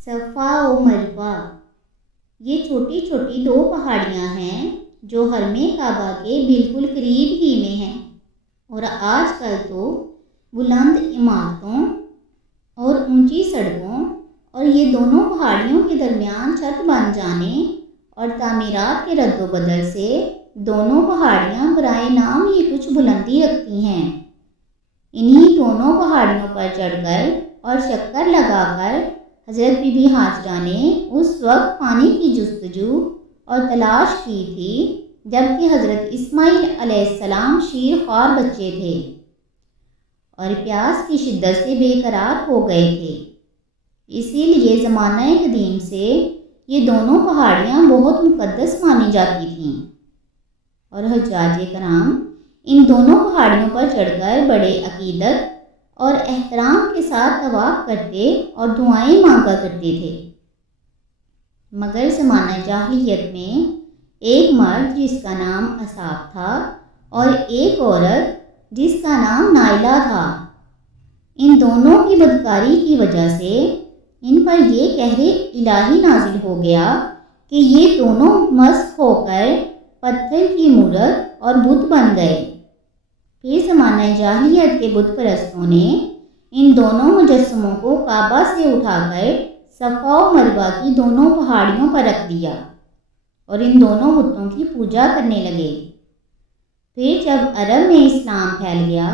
صفا و مروہ یہ چھوٹی چھوٹی دو پہاڑیاں ہیں جو حرم کعبہ کے بالکل قریب ہی میں ہیں، اور آج کل تو بلند عمارتوں اور اونچی سڑکوں اور یہ دونوں پہاڑیوں کے درمیان چھت بن جانے اور تعمیرات کے رد و بدل سے دونوں پہاڑیاں برائے نام ہی کچھ بلندی رکھتی ہیں۔ انہی دونوں پہاڑیوں پر چڑھ کر اور چکر لگا کر حضرت بی بی ہاجرہ نے اس وقت پانی کی جستجو اور تلاش کی تھی جبکہ حضرت اسماعیل علیہ السلام شیر خوار بچے تھے اور پیاس کی شدت سے بے قرار ہو گئے تھے۔ اسی لیے زمانہ قدیم سے یہ دونوں پہاڑیاں بہت مقدس مانی جاتی تھیں، اور حجاج کرام ان دونوں پہاڑیوں پر چڑھ کر بڑے عقیدت اور احترام کے ساتھ طواف کرتے اور دعائیں مانگا کرتے تھے۔ مگر زمانہ جاہلیت میں ایک مرد جس کا نام اصحاب تھا اور ایک عورت جس کا نام نائلہ تھا، ان دونوں کی بدکاری کی وجہ سے ان پر یہ قہر الہی نازل ہو گیا کہ یہ دونوں مسخ ہو کر پتھر کی مورت اور بت بن گئے۔ پھر زمانہ جاہلیت کے بت پرستوں نے ان دونوں مجسموں کو کعبہ سے اٹھا کر صفا و مروہ کی دونوں پہاڑیوں پر رکھ دیا اور ان دونوں بتوں کی پوجا کرنے لگے۔ پھر جب عرب میں اسلام پھیل گیا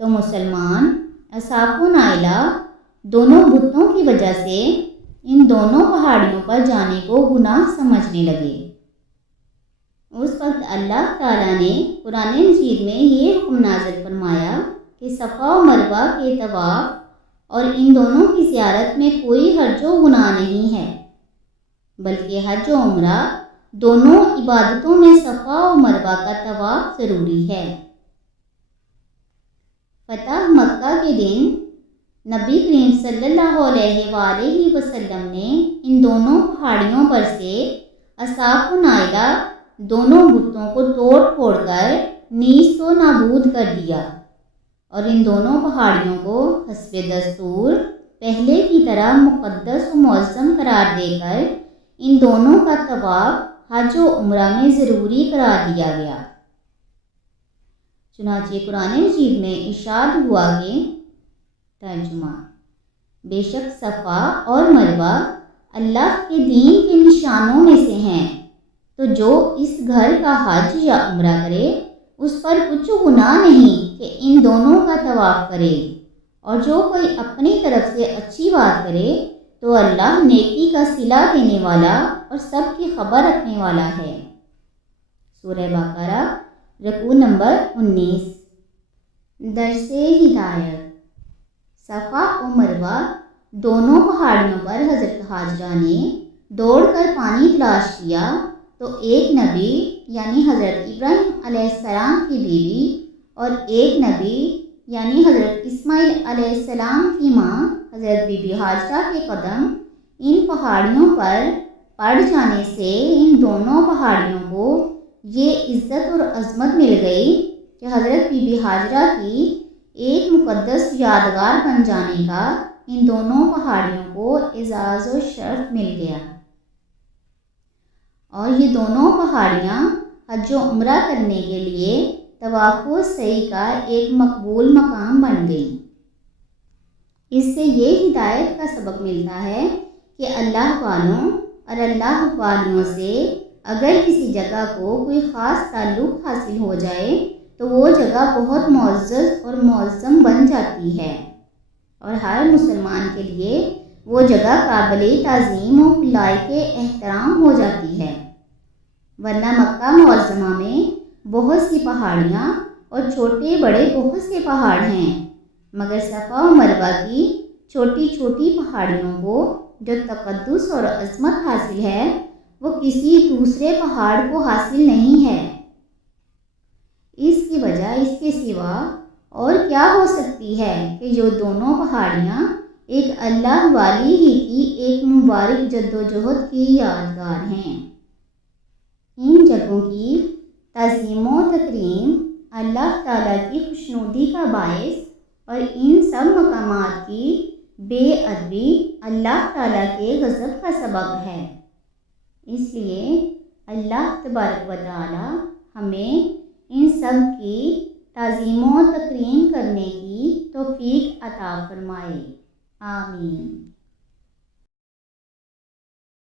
تو مسلمان اصحاب و نائلہ دونوں بتوں کی وجہ سے ان دونوں پہاڑیوں پر جانے کو گناہ سمجھنے لگے۔ اس وقت اللہ تعالیٰ نے قرآن مجید میں یہ حکم نازل فرمایا کہ صفا و مروہ کے طواف اور ان دونوں کی زیارت میں کوئی حرج و گناہ نہیں ہے، بلکہ حج و عمرہ دونوں عبادتوں میں صفا و مروہ کا طواف ضروری ہے۔ فتح مکہ کے دن نبی کریم صلی اللہ علیہ وآلہ وسلم نے ان دونوں پہاڑیوں پر سے اصحاب و نائلہ دونوں بتوں کو توڑ پھوڑ کر نیست و نابود کر دیا اور ان دونوں پہاڑیوں کو حسب دستور پہلے کی طرح مقدس و معظم قرار دے کر ان دونوں کا طواف حج و عمرہ میں ضروری قرار دیا گیا۔ چنانچہ قرآن مجید میں ارشاد ہوا کہ ترجمہ: بے شک صفا اور مروہ اللہ کے دین کے نشانوں میں سے ہیں، تو جو اس گھر کا حج یا عمرہ کرے اس پر کچھ گناہ نہیں کہ ان دونوں کا طواف کرے، اور جو کوئی اپنی طرف سے اچھی بات کرے تو اللہ نیکی کا صلہ دینے والا اور سب کی خبر رکھنے والا ہے۔ سورہ بقرہ رکوع نمبر 19۔ درس ہدایت۔ صفا و مروہ دونوں پہاڑیوں پر حضرت ہاجرہ نے دوڑ کر پانی تلاش کیا تو ایک نبی یعنی حضرت ابراہیم علیہ السلام کی بیوی اور ایک نبی یعنی حضرت اسماعیل علیہ السلام کی ماں حضرت بی بی ہاجرہ کے قدم ان پہاڑیوں پر پڑ جانے سے ان دونوں پہاڑیوں کو یہ عزت اور عظمت مل گئی کہ حضرت بی بی ہاجرہ کی ایک مقدس یادگار بن جانے کا ان دونوں پہاڑیوں کو اعزاز و شرف مل گیا، اور یہ دونوں پہاڑیاں حج و عمرہ کرنے کے لیے طواف و سعی کا ایک مقبول مقام بن گئیں۔ اس سے یہ ہدایت کا سبق ملتا ہے کہ اللہ والوں اور اللہ والیوں سے اگر کسی جگہ کو کوئی خاص تعلق حاصل ہو جائے تو وہ جگہ بہت معزز اور معظم بن جاتی ہے، اور ہر مسلمان کے لیے وہ جگہ قابل تعظیم و لائق احترام ہو جاتی ہے۔ ورنہ مکہ معظمہ میں بہت سی پہاڑیاں اور چھوٹے بڑے بہت سے پہاڑ ہیں، مگر صفا و مروہ کی چھوٹی چھوٹی پہاڑیوں کو جو تقدس اور عظمت حاصل ہے وہ کسی دوسرے پہاڑ کو حاصل نہیں ہے۔ اس کی وجہ اس کے سوا اور کیا ہو سکتی ہے کہ جو دونوں پہاڑیاں ایک اللہ والی ہی کی ایک مبارک جدوجہد کی یادگار ہیں۔ ان جگہوں کی تعظیم و تکریم اللہ تعالیٰ کی خوشنودی کا باعث اور ان سب مقامات کی بے ادبی اللہ تعالیٰ کے غضب کا سبب ہے۔ اس لیے اللہ تبارک و تعالیٰ ہمیں ان سب کی تعظیم و تکریم کرنے کی توفیق عطا فرمائے، آمین۔